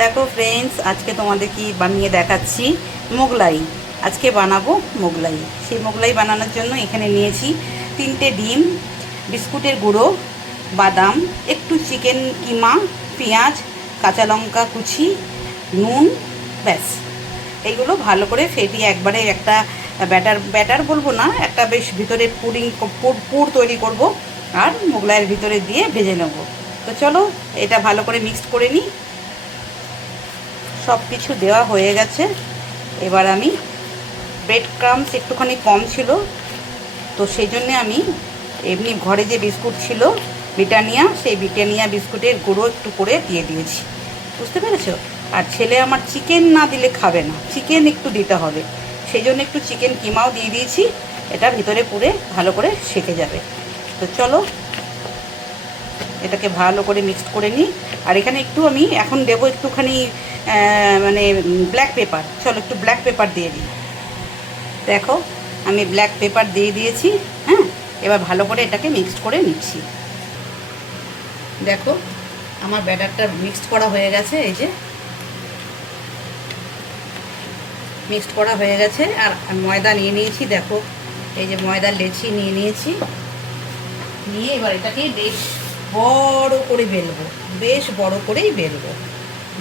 দেখো ফ্রেন্ডস, আজকে তোমাদের কি বানিয়ে দেখাচ্ছি মোগলাই। আজকে বানাবো মোগলাই। সেই মোগলাই বানানোর জন্য এখানে নিয়েছি 3টে ডিম, বিস্কুটের গুঁড়ো, বাদাম, একটু চিকেন কিমা, পেঁয়াজ, কাঁচা লঙ্কা কুচি, নুন, ব্যাস। এইগুলো ভালো করে ফেটিয়ে একবারে একটা ব্যাটার বলবো না, একটা বেশ ভিতরে পুর তৈরি করব আর মোগলাইয়ের ভিতরে দিয়ে ভেজে নেব। তো চলো এটা ভালো করে মিক্সড করে নিই। সব কিছু দেওয়া হয়ে গেছে। এবার আমি ব্রেড ক্রাম্বস একটুখানি কম ছিল, তো সেই জন্যে আমি এমনি ঘরে যে বিস্কুট ছিল ব্রিটানিয়া, সেই ব্রিটানিয়া বিস্কুটের গুঁড়ো একটু করে দিয়ে দিয়েছি। বুঝতে পেরেছো? আর ছেলে আমার চিকেন না দিলে খাবে না, চিকেন একটু দিতে হবে, সেই জন্য একটু চিকেন কিমাও দিয়ে দিয়েছি। এটা ভিতরে পুরে ভালো করে সেঁকে যাবে। তো চলো এটাকে ভালো করে মিক্সড করে নিই। আর এখানে একটু আমি এখন দেবো একটুখানি মানে ব্ল্যাক পেপার। চলো একটু ব্ল্যাক পেপার দিয়ে দিই। দেখো আমি ব্ল্যাক পেপার দিয়ে দিয়েছি। হ্যাঁ, এবার ভালো করে এটাকে মিক্সড করে নিচ্ছি। দেখো আমার ব্যাটারটা মিক্সড করা হয়ে গেছে। এই যে মিক্সড করা হয়ে গেছে। আর ময়দা নিয়ে নিয়েছি, দেখো এই যে ময়দার লেচি নিয়ে নিয়েছি। নিয়ে এবার এটাকে বেশ বড় করে বেলবো, বেশ বড় করেই বেলবো,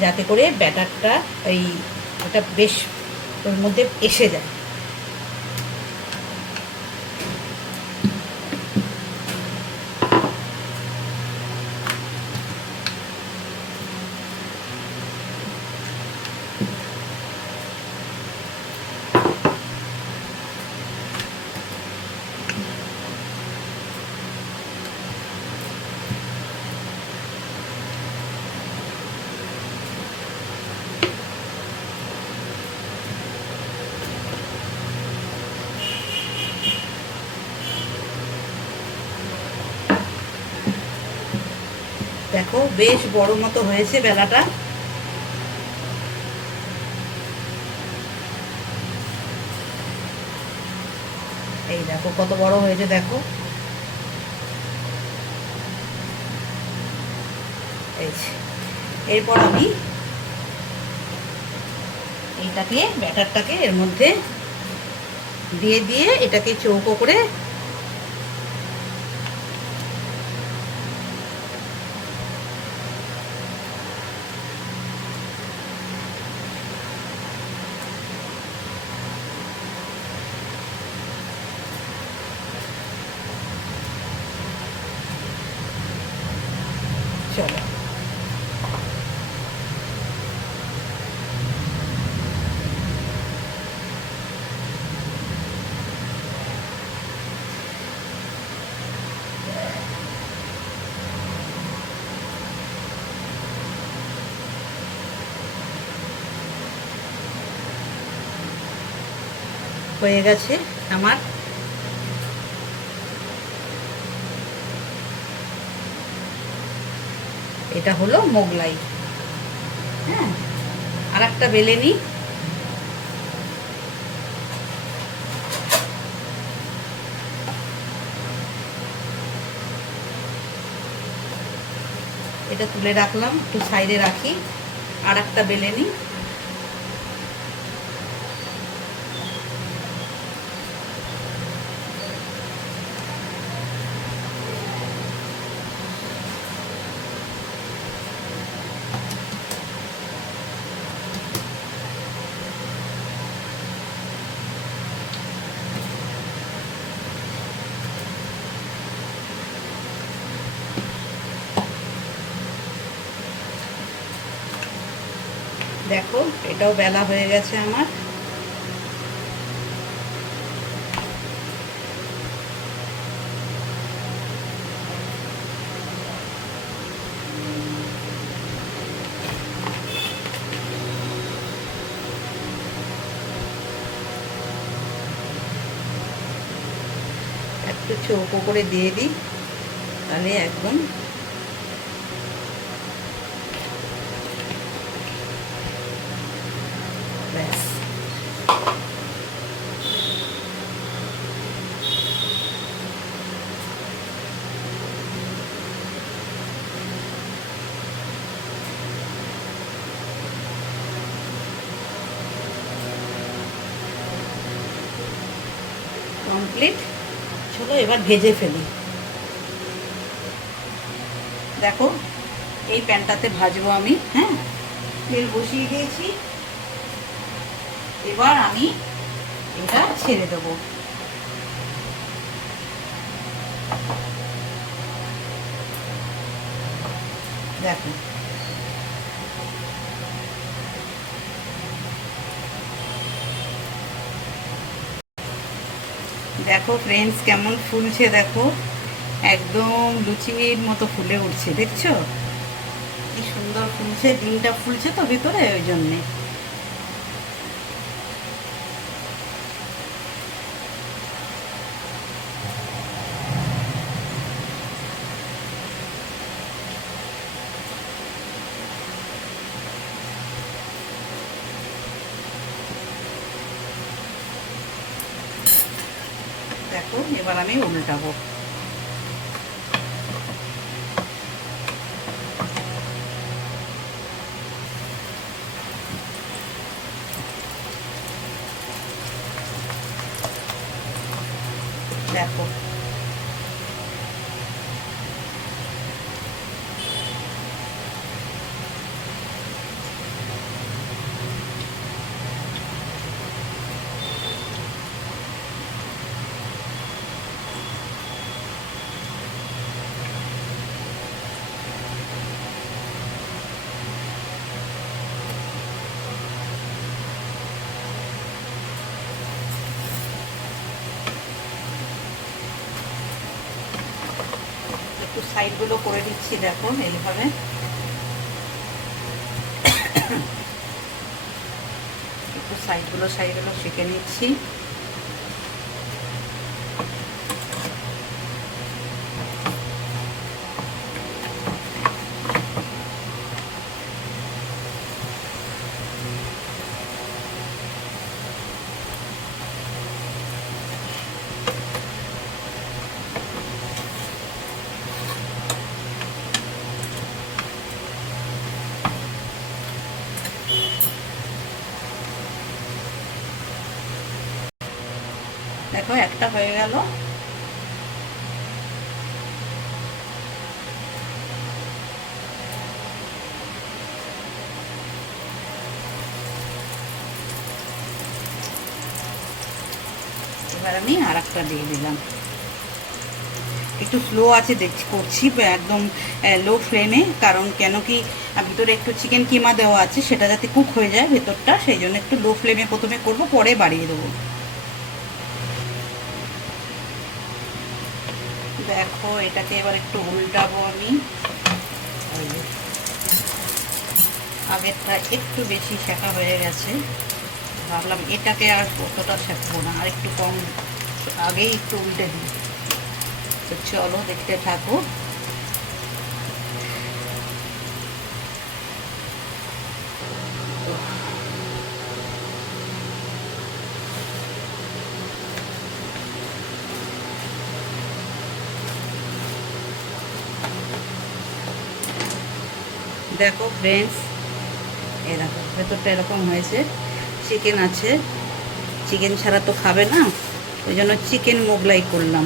যাতে করে ব্যাটারটা ওটা বেশ ওর মধ্যে এসে যায়। দেখো বেশ বড় মতো হয়েছে বেলাটা। এই দেখো কত বড় হয়েছে, দেখো এই যে। এরপর আমি এইটাকে ব্যাটারটাকে এর মধ্যে দিয়ে দিয়ে এটাকে চৌকো করে চলো হয়ে গেছে আমার। এটা হলো মোগলাই। হ্যাঁ, আর একটা বেলে নিই। এটা তুলে রাখলাম, একটু সাইডে রাখি। আর একটা বেলে নিই। দেখো এটাও বেলা হয়ে গেছে আমার। একটু চৌকো করে দিয়ে দিই, তাহলে একদম ব্যাস। কমপ্লিট। চলো এবার ভেজে ফেলি। দেখো এই প্যানটাতে ভাজবো আমি। হ্যাঁ, তেল বসিয়ে দিয়েছি, এবার আমি এটা ছেড়ে দেবো। দেখো দেখো ফ্রেন্ডস কেমন ফুলছে, দেখো একদম লুচির মতো ফুলে উঠছে, দেখছো কি সুন্দর ফুলছে, ডিমটা ফুলছে তো ভিতরে, ওই জন্যে। দেখো এবার আমি উল্টাবো। দেখো একটু সাইডগুলো করে দিচ্ছি, দেখো এইভাবে। একটু সাইডগুলো সেঁকে নিচ্ছি। দেখো একটা হয়ে গেল। এবার আমি আর একটা দিয়ে দিলাম। একটু স্লো আছে করছি, একদম লো ফ্লেমে, কারণ কেন কি ভিতরে একটু চিকেন কিমা দেওয়া আছে, সেটা যাতে কুক হয়ে যায় ভেতরটা, সেই জন্য একটু লো ফ্লেমে প্রথমে করব, পরে বাড়িয়ে দেবো। দেখো এটাকে এবার একটু উল্টাবো আমি। আগেরটা একটু বেশি শেখা হয়ে গেছে, ভাবলাম এটাকে আর অতটা শেখাবো না, আর একটু কম, আগেই একটু উল্টে দিই। তো চলো দেখতে থাকো। দেখো ফ্রেন্ডস, এই দেখো ভেতরটা এরকম হয়েছে। চিকেন আছে, চিকেন ছাড়া তো খাবে না, ওই জন্য চিকেন মোগলাই করলাম।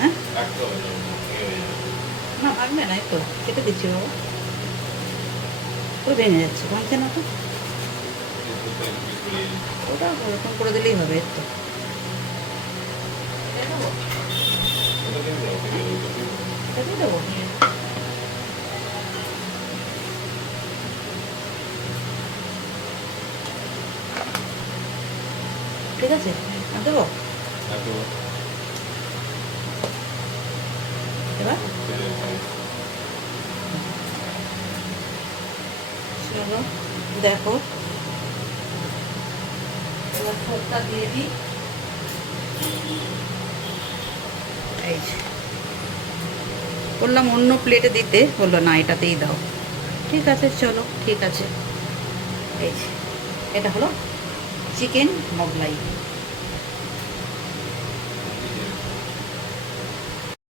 হ্যাঁ না ভাঙবে না, এই তো কেটে দিচ্ছি বাবা, তো ভেঙে যাচ্ছে, ভাঙছে না তো, ওটা ওরকম করে দিলেই হবে। তো দেবো, ঠিক আছে দেবো এবার। চলো দেখো এবার ফোকটা দিয়ে দিই। এই বললাম অন্য প্লেটে দিতে, বললো না এটাতেই দাও। ঠিক আছে চলো, ঠিক আছে। এই এটা হলো চিকেন মোগলাই।